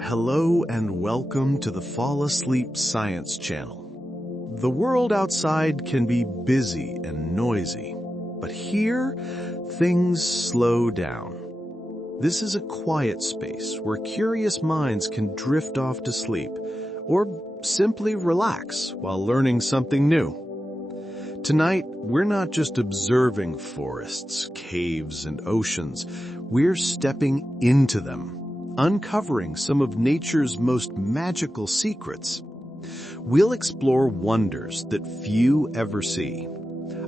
Hello and welcome to the Fall Asleep Science Channel. The world outside can be busy and noisy, but here, things slow down. This is a quiet space where curious minds can drift off to sleep or simply relax while learning something new. Tonight, we're not just observing forests, caves, and oceans. We're stepping into them, uncovering some of nature's most magical secrets. We'll explore wonders that few ever see.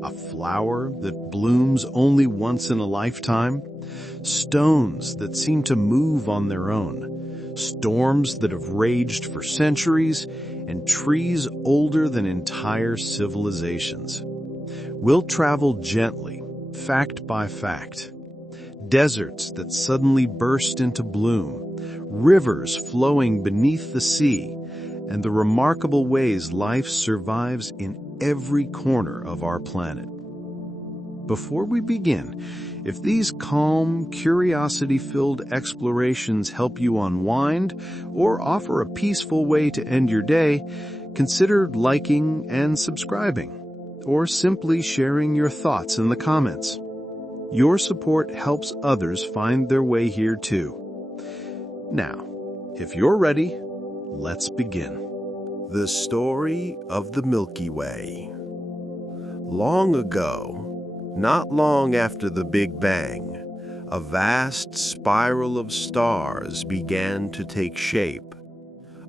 A flower that blooms only once in a lifetime, stones that seem to move on their own, storms that have raged for centuries, and trees older than entire civilizations. We'll travel gently, fact by fact. Deserts that suddenly burst into bloom, rivers flowing beneath the sea, and the remarkable ways life survives in every corner of our planet. Before we begin, if these calm, curiosity-filled explorations help you unwind or offer a peaceful way to end your day, consider liking and subscribing, or simply sharing your thoughts in the comments. Your support helps others find their way here too. Now, if you're ready, let's begin. The story of the Milky Way. Long ago, not long after the Big Bang, a vast spiral of stars began to take shape.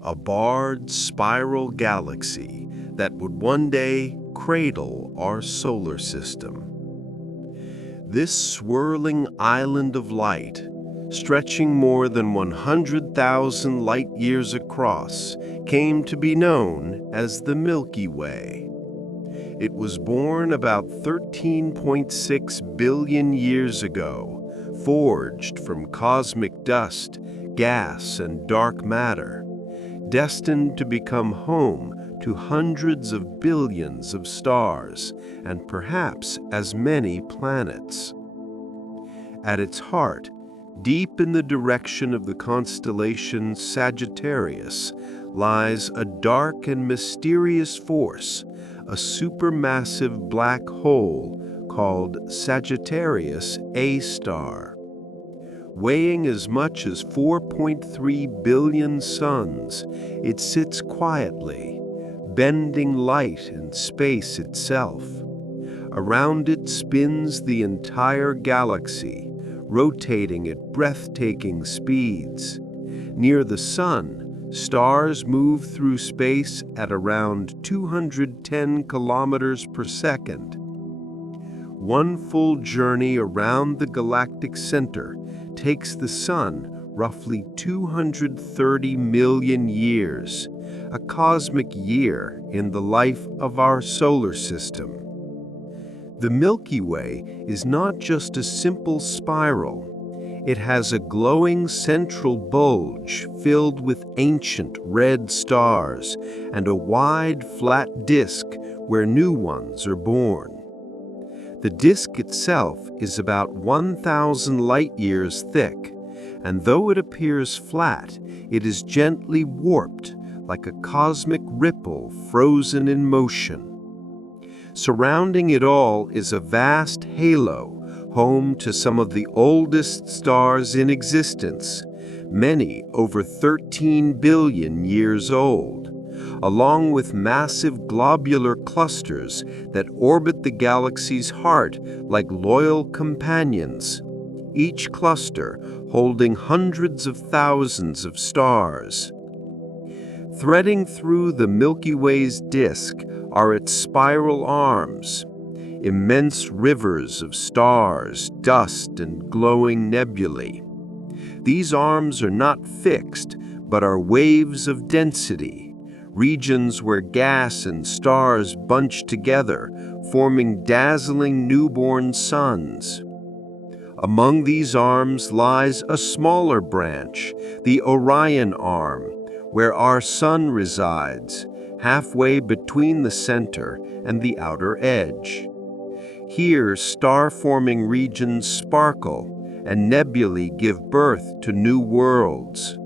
A barred spiral galaxy that would one day cradle our solar system. This swirling island of light, stretching more than 100,000 light-years across, came to be known as the Milky Way. It was born about 13.6 billion years ago, forged from cosmic dust, gas, and dark matter, destined to become home to hundreds of billions of stars and perhaps as many planets. At its heart, deep in the direction of the constellation Sagittarius, lies a dark and mysterious force, a supermassive black hole called Sagittarius A star. Weighing as much as 4.3 billion suns, it sits quietly, bending light and space itself. Around it spins the entire galaxy, rotating at breathtaking speeds. Near the Sun, stars move through space at around 210 kilometers per second. One full journey around the galactic center takes the Sun roughly 230 million years, a cosmic year in the life of our solar system. The Milky Way is not just a simple spiral. It has a glowing central bulge filled with ancient red stars and a wide, flat disk where new ones are born. The disk itself is about 1,000 light-years thick, and though it appears flat, it is gently warped like a cosmic ripple frozen in motion. Surrounding it all is a vast halo, home to some of the oldest stars in existence, many over 13 billion years old, along with massive globular clusters that orbit the galaxy's heart like loyal companions, each cluster holding hundreds of thousands of stars. Threading through the Milky Way's disk are its spiral arms, immense rivers of stars, dust, and glowing nebulae. These arms are not fixed, but are waves of density, regions where gas and stars bunch together, forming dazzling newborn suns. Among these arms lies a smaller branch, the Orion arm, where our Sun resides, halfway between the center and the outer edge. Here, star-forming regions sparkle, and nebulae give birth to new worlds.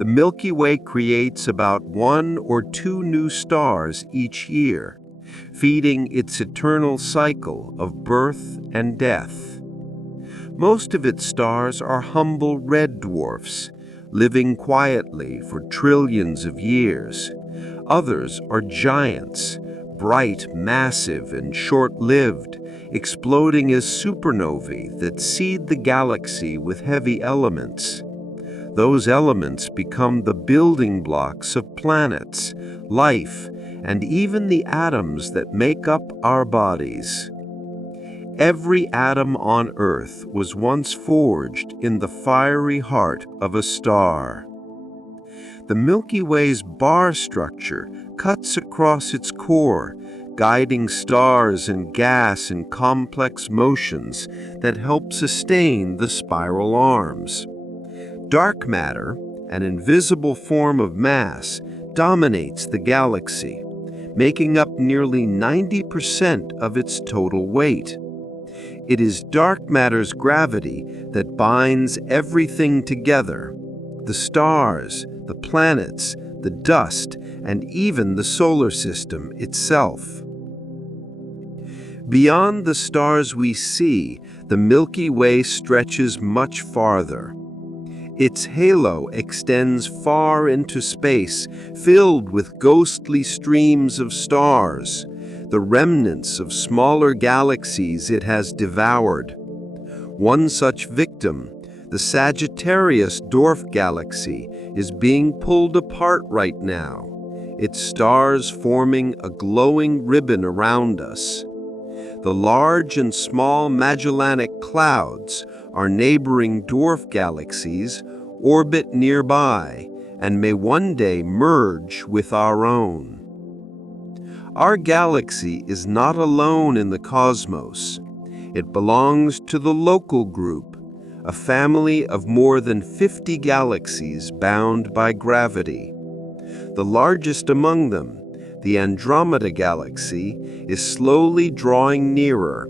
The Milky Way creates about 1 or 2 new stars each year, feeding its eternal cycle of birth and death. Most of its stars are humble red dwarfs, living quietly for trillions of years. Others are giants, bright, massive, and short-lived, exploding as supernovae that seed the galaxy with heavy elements. Those elements become the building blocks of planets, life, and even the atoms that make up our bodies. Every atom on Earth was once forged in the fiery heart of a star. The Milky Way's bar structure cuts across its core, guiding stars and gas in complex motions that help sustain the spiral arms. Dark matter, an invisible form of mass, dominates the galaxy, making up nearly 90% of its total weight. It is dark matter's gravity that binds everything together: the stars, the planets, the dust, and even the solar system itself. Beyond the stars we see, the Milky Way stretches much farther. Its halo extends far into space, filled with ghostly streams of stars, the remnants of smaller galaxies it has devoured. One such victim, the Sagittarius dwarf galaxy, is being pulled apart right now, its stars forming a glowing ribbon around us. The large and small Magellanic Clouds, our neighboring dwarf galaxies, orbit nearby and may one day merge with our own. Our galaxy is not alone in the cosmos. It belongs to the Local Group, a family of more than 50 galaxies bound by gravity. The largest among them, the Andromeda Galaxy, is slowly drawing nearer.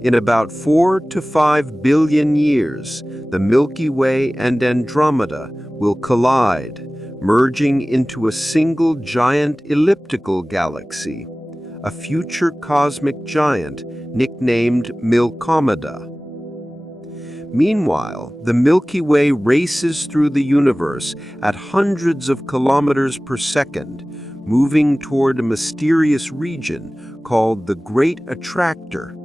In about 4 to 5 billion years, the Milky Way and Andromeda will collide, merging into a single giant elliptical galaxy, a future cosmic giant nicknamed Milkomeda. Meanwhile, the Milky Way races through the universe at hundreds of kilometers per second, moving toward a mysterious region called the Great Attractor.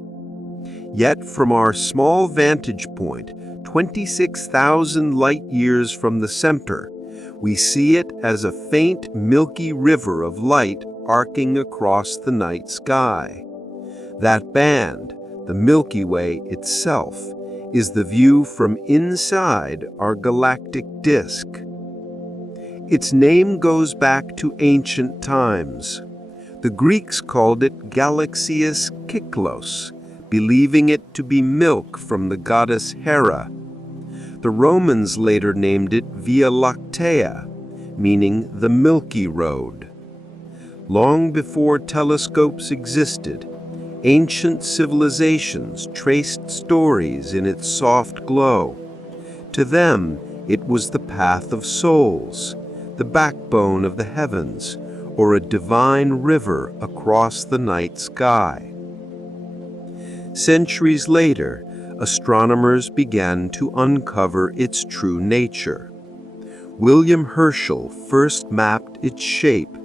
Yet from our small vantage point, 26,000 light-years from the center, we see it as a faint milky river of light arcing across the night sky. That band, the Milky Way itself, is the view from inside our galactic disk. Its name goes back to ancient times. The Greeks called it Galaxias Kyklos, believing it to be milk from the goddess Hera. The Romans later named it Via Lactea, meaning the Milky Road. Long before telescopes existed, ancient civilizations traced stories in its soft glow. To them, it was the path of souls, the backbone of the heavens, or a divine river across the night sky. Centuries later, astronomers began to uncover its true nature. William Herschel first mapped its shape,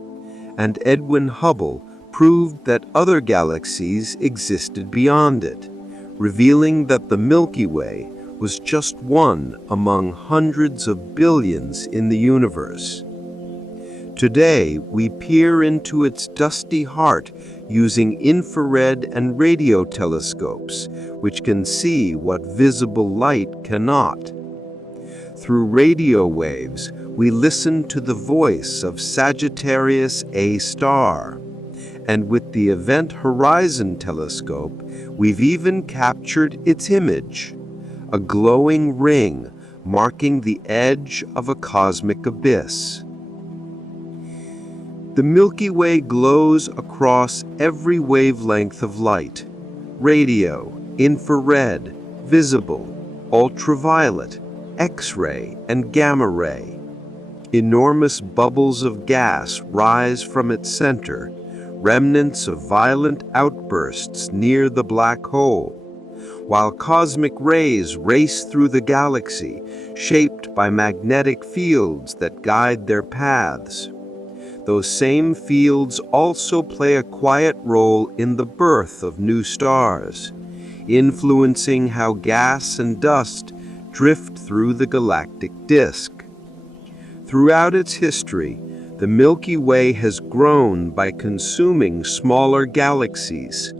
and Edwin Hubble proved that other galaxies existed beyond it, revealing that the Milky Way was just one among hundreds of billions in the universe. Today, we peer into its dusty heart using infrared and radio telescopes, which can see what visible light cannot. Through radio waves, we listen to the voice of Sagittarius A star. And with the Event Horizon telescope, we've even captured its image, a glowing ring marking the edge of a cosmic abyss. The Milky Way glows across every wavelength of light: radio, infrared, visible, ultraviolet, X-ray, and gamma ray. Enormous bubbles of gas rise from its center, remnants of violent outbursts near the black hole, while cosmic rays race through the galaxy, shaped by magnetic fields that guide their paths. Those same fields also play a quiet role in the birth of new stars, influencing how gas and dust drift through the galactic disk. Throughout its history, the Milky Way has grown by consuming smaller galaxies,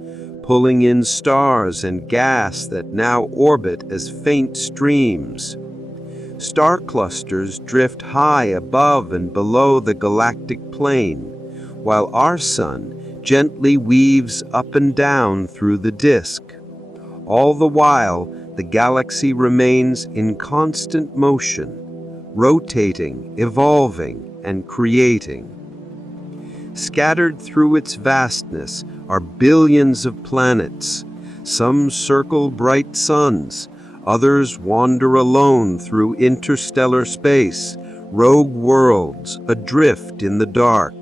pulling in stars and gas that now orbit as faint streams. Star clusters drift high above and below the galactic plane, while our sun gently weaves up and down through the disk. All the while, the galaxy remains in constant motion, rotating, evolving, and creating. Scattered through its vastness are billions of planets. Some circle bright suns, others wander alone through interstellar space, rogue worlds adrift in the dark.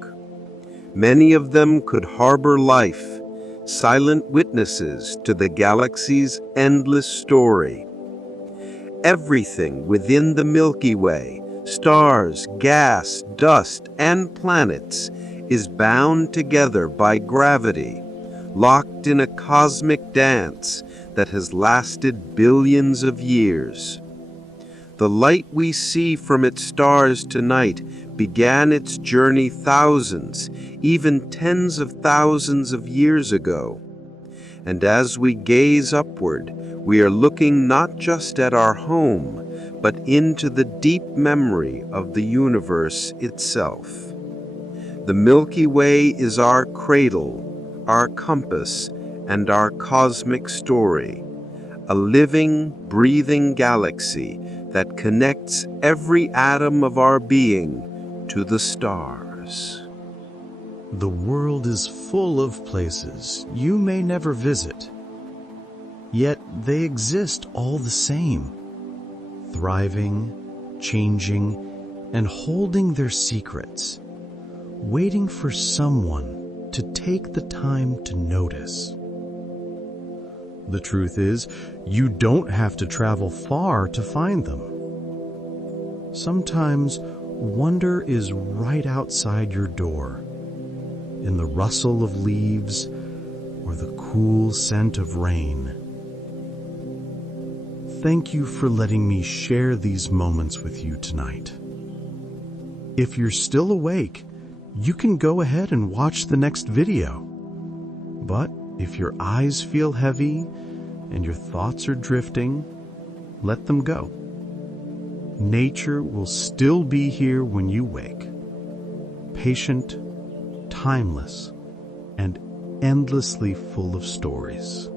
Many of them could harbor life, silent witnesses to the galaxy's endless story. Everything within the Milky Way, stars, gas, dust, and planets, is bound together by gravity, locked in a cosmic dance that has lasted billions of years. The light we see from its stars tonight began its journey thousands, even tens of thousands of years ago. And as we gaze upward, we are looking not just at our home, but into the deep memory of the universe itself. The Milky Way is our cradle, our compass, and our cosmic story, a living, breathing galaxy that connects every atom of our being to the stars. The world is full of places you may never visit, yet they exist all the same, thriving, changing, and holding their secrets, waiting for someone to take the time to notice. The truth is, you don't have to travel far to find them. Sometimes wonder is right outside your door, in the rustle of leaves or the cool scent of rain. Thank you for letting me share these moments with you tonight. If you're still awake, you can go ahead and watch the next video. But if your eyes feel heavy and your thoughts are drifting, let them go. Nature will still be here when you wake, patient, timeless, and endlessly full of stories.